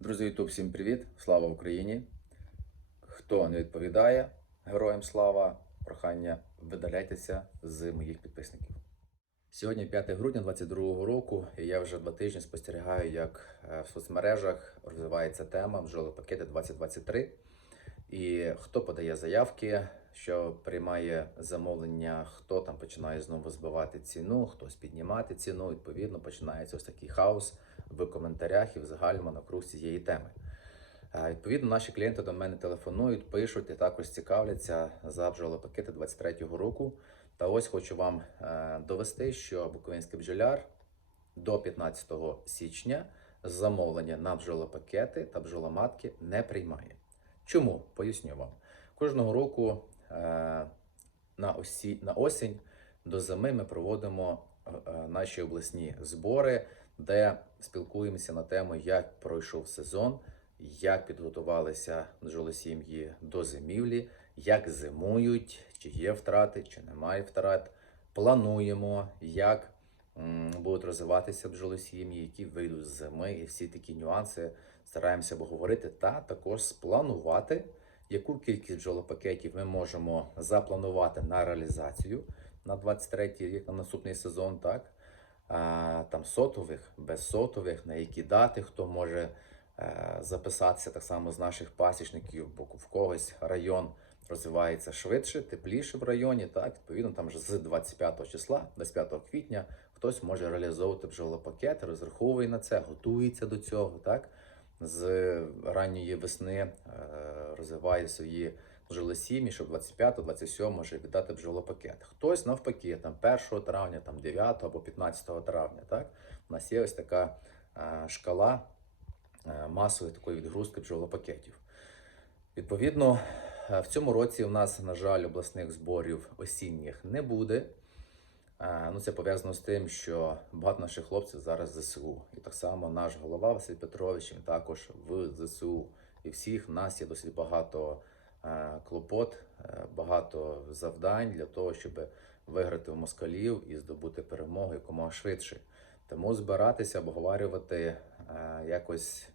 Друзі, Ютуб, всім привіт! Слава Україні! Хто не відповідає героям слава, прохання видаляйтеся з моїх підписників. Сьогодні 5 грудня 2022 року, і я вже два тижні спостерігаю, як е, в соцмережах розвивається тема бджолопакети 2023. І хто подає заявки, що приймає замовлення, хто там починає знову збивати ціну, хтось піднімати ціну. Відповідно, починається ось такий хаос в коментарях і в загальному навкруг цієї теми. Е, Відповідно, наші клієнти до мене телефонують, пишуть і також цікавляться за бджолопакети 23-го року. Та ось хочу вам е, довести, що Буковинський бджоляр до 15 січня замовлення на бджолопакети та бджоломатки не приймає. Чому? Поясню вам. Кожного року е, на, осі, на осінь до зими ми проводимо наші обласні збори, де спілкуємося на тему, як пройшов сезон, як підготувалися бджолосім'ї до зимівлі, як зимують, чи є втрати, чи немає втрат. Плануємо, як будуть розвиватися бджолосім'ї, які вийдуть з зими, і всі такі нюанси стараємося обговорити та також спланувати, яку кількість бджолопакетів ми можемо запланувати на реалізацію на 23 рік, на наступний сезон, так? Там сотових, безсотових, на які дати, хто може е, записатися так само з наших пасічників, бо в когось район розвивається швидше, тепліше в районі. Так, відповідно, там вже з 25 числа, 25 квітня, хтось може реалізовувати бджолопакет, розраховує на це, готується до цього. Так, з ранньої весни е, розвиває свої бджолосім'ї, щоб 25-27 вже віддати бджолопакет. Хтось навпаки, там 1 травня, там 9 або 15 травня. Так, у нас є ось така е, шкала е, масової такої відгрузки бджолопакетів. Відповідно, е, в цьому році у нас, на жаль, обласних зборів осінніх не буде. Ну, це пов'язано з тим, що багато наших хлопців зараз ЗСУ. І так само наш голова Василь Петрович він також в ЗСУ. І всіх в нас є досить багато клопот, е, багато завдань для того, щоб виграти у москалів і здобути перемогу якомога швидше. Тому збиратися, обговорювати е, якось,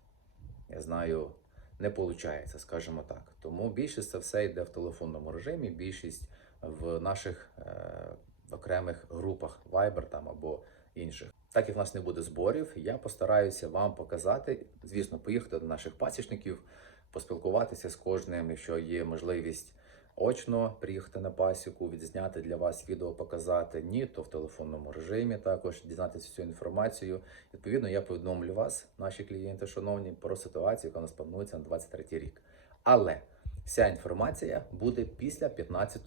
я знаю, не виходить, скажімо так. Тому більшість це все йде в телефонному режимі, більшість в наших е, окремих групах Viber там або інших. Так як в нас не буде зборів, я постараюся вам показати, звісно, поїхати до наших пасічників, поспілкуватися з кожним, якщо є можливість очно приїхати на пасіку, відзняти для вас відео, показати. Ні, то в телефонному режимі також дізнатися цю інформацію. Відповідно, я повідомлю вас, наші клієнти, шановні, про ситуацію, яка у нас планується на 23 рік. Але вся інформація буде після 15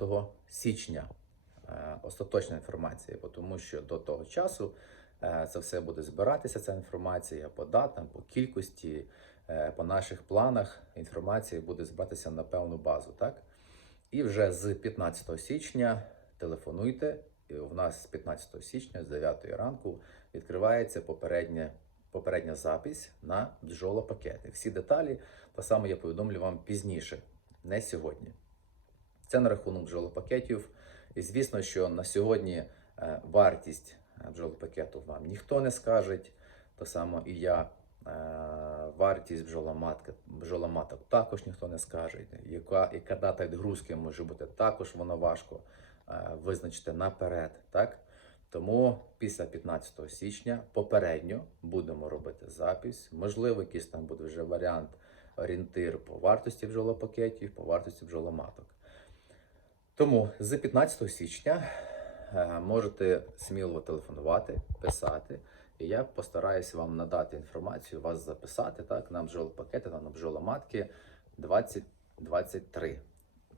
січня. Е, Остаточна інформація, тому що до того часу е, це все буде збиратися. Ця інформація по датам, по кількості, по наших планах. Інформація буде збиратися на певну базу, так? І вже з 15 січня телефонуйте. І у нас з 15 січня, з 9 ранку, відкривається попередня, попередня запись на бджолопакети. Всі деталі так само я повідомлю вам пізніше, не сьогодні. Це на рахунок бджолопакетів. І звісно, що на сьогодні е, вартість е, бджолопакету вам ніхто не скаже. То само і я. Вартість бджоломатки, бджоломаток також ніхто не скаже. Яка, яка дата відгрузки може бути, також воно важко е, визначити наперед. Так? Тому після 15 січня попередньо будемо робити запись. Можливо, якийсь там буде вже варіант орієнтир по вартості бджолопакетів, по вартості бджоломаток. Тому з 15 січня е, можете сміло телефонувати, писати, і я постараюся вам надати інформацію, вас записати так, на бджолопакети, на бджоломатки 2023.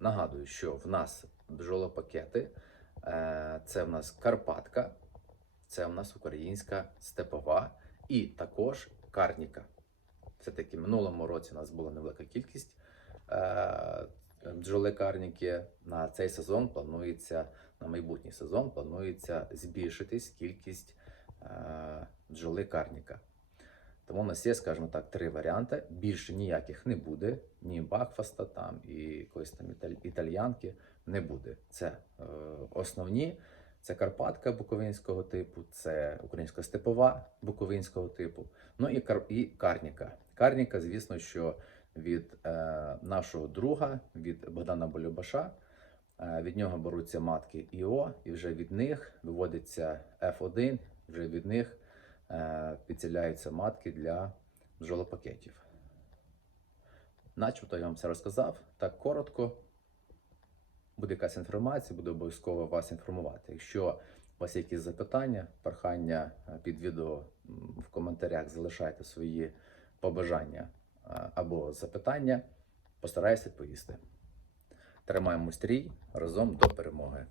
Нагадую, що в нас бджолопакети е, це в нас Карпатка, це в нас українська степова і також карніка. Все-таки минулому році у нас була невелика кількість е, бджоли карніки. На цей сезон планується, на майбутній сезон планується збільшитись кількість бджоли карніка. Тому у нас є, скажімо так, три варіанти. Більше ніяких не буде, ні Бахфаста там і якоїсь там італьянки не буде. Це е, основні, Це Карпатка буковинського типу, це українська степова буковинського типу, ну і, кар... і Карніка. Карніка, звісно, що від е, нашого друга, від Богдана Болюбаша, е, від нього беруться матки ІО, і вже від них виводиться F1, вже від них е, підціляються матки для бджолопакетів. Начебто я вам все розказав так коротко. Буде якась інформація, буду обов'язково вас інформувати. Якщо у вас є якісь запитання, прохання е, під відео в коментарях залишайте свої побажання е, або запитання, постараюсь відповісти. Тримаємо стрій разом до перемоги.